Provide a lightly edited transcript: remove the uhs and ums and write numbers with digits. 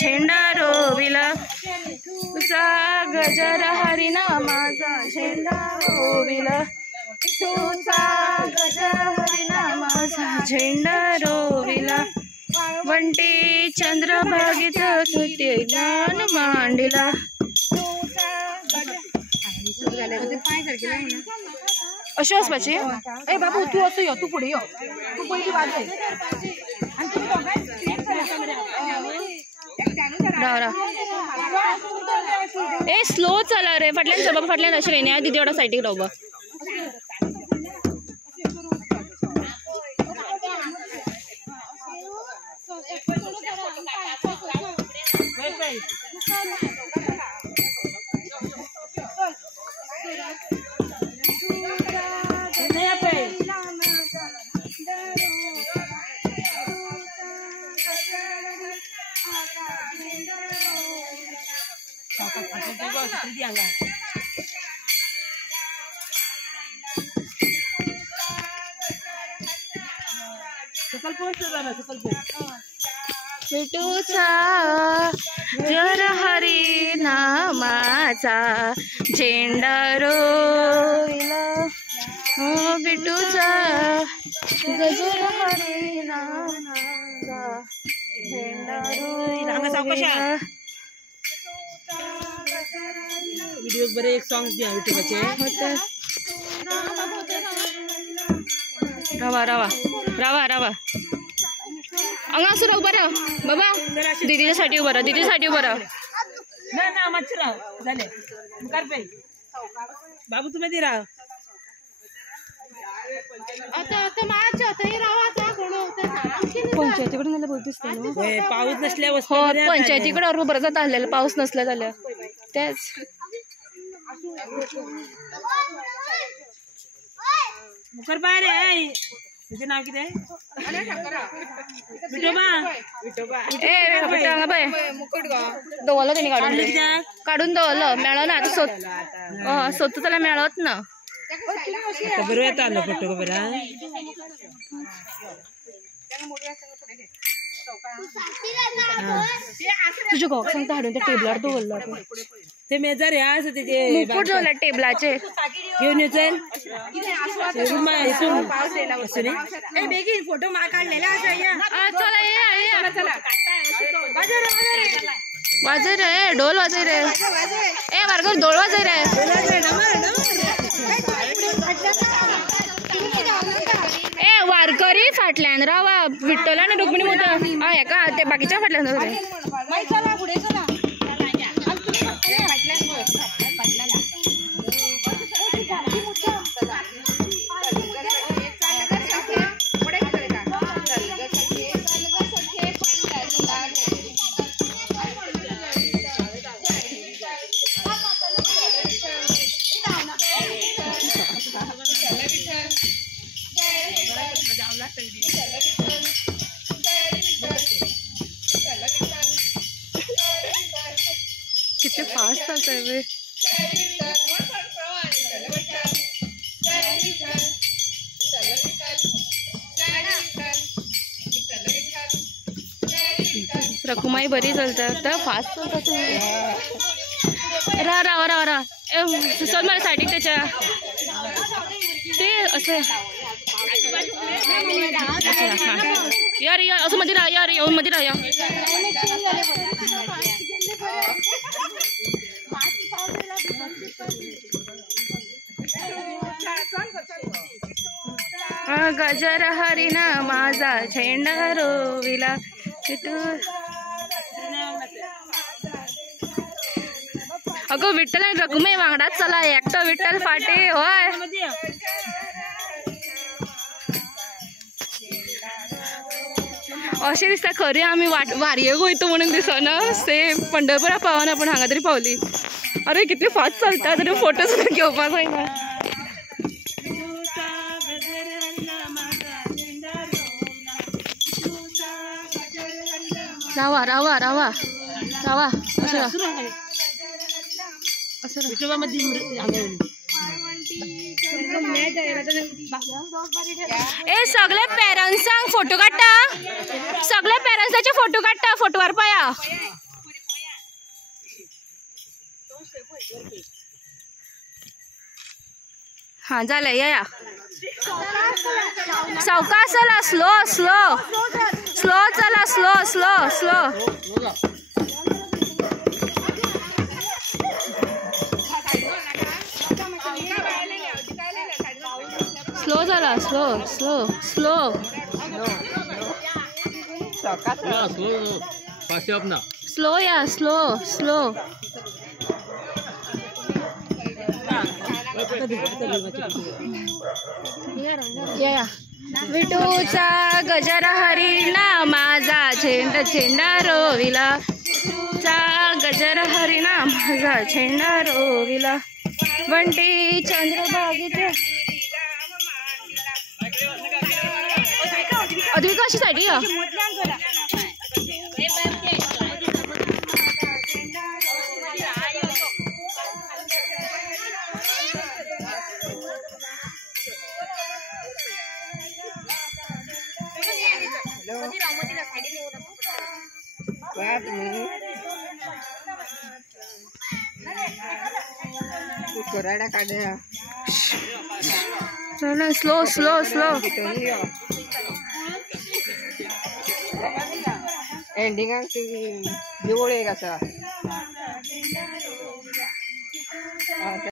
झेंडा रोविला, तुझा गजर हरिनामाचा झेंडा रोविला, तुझा गजर हरिनामाचा झेंडा रोविला, वंटी चंद्रभागीत तुते ज्ञान मांडिला. अशी असपाची. ए बाबू तू असं यो, तू पुढे यो, तू पहिली वाजव. ए स्लो चला रे, फाटल्यान बाबा फाटल्यान अशें न्ही. दीदी वाडा सायडीक राव. विठूचा जर हरी नामाचा झेंडा रोविला, विठूचा गजर हरी नामाचा झेंडा रोविला. व्हिडिओ बरे एक सॉंग्स द्या युट्यूबचे होते. रवा रवा रवा रवा अंगा सुरा उभा राहा बाबा. दीदीच्यासाठी उभा राहा, दीदीसाठी उभा राहा. ना ना मच्छरा झाले कर पे बाबू तुम्ही दे राहा. पंचायतीकडे मला बोलतेस पाऊस नसल्यावर हो, पंचायतीकडे अर्ग बरं जात आलेलं, पाऊस नसल्या झाल्या त्याच. मुखर बाहेर आहे. तुझे नाव किती आहे? विठोबा. ए विठोबा बाय दवलं त्यांनी काढून काढून दवलं मेळ ना आता स्वतः त्याला मिळत ना. बरोबर येत आलं फोटो बरा. तुझ्या गॉक सांगता हाडून त्या टेबलार दवरला ते मेजर ह्या असं त्याचे मुकुट दवरला टेबलाचे घेऊन येचल. बेगीन फोटो काढलेला. वाजय रे ढोल वाजय रे. ए वारगर ढोल वाजय रे. ए वारकरी फाटल्यान रावा विठ्ठल आणि रुक्मिणी मोठा का ते बाकीच्या फाटल्यान. किती फास्ट चालतंय वे. रखुमाई बरी चालतात फास्ट चालतात. राहा राहा राहा राहा. ए चल मला साईडिक त्याच्या ते असं यार यार असं मध्ये राहा. यार येऊन मध्ये राहा. गजर हरिना माझा झेंडा रोविला, अगं विठ्ठल आणि रखुमाई वांगडाच चला. एकटं विठ्ठल फाटे होय. अशें दिसता खरें आमी वारयेक वयता म्हणून दिसना. सेम पंढरपुरा पावना पण हांगा तरी पावली. अरे कितली फास्ट चलता तरी फोटो सुद्दां घेवपाक जायना. रावा रावा रावा रावा असं विठोबा मध्ये ए सगळे पेरेंट्सांक फोटो काढता, सगळे पेरेंट्साचे फोटो काढता, फोटो मारपा या. हा झालं या सावकाश चला, स्लो स्लो स्लो चला, स्लो स्लो स्लो. स्लो चला, स्लो स्लो स्लो स्लो या, स्लो स्लो. या विठूचा गजर हरिणा माझा झेंडा झेंडा रोविला, चा गजर हरिणा माझा झेंडा रोविला. बंटी चंद्रभागेचे अद्विका अशी साईड या. स्लो स्लो स्लो एंडिंगाक ती निवळ एक आसा.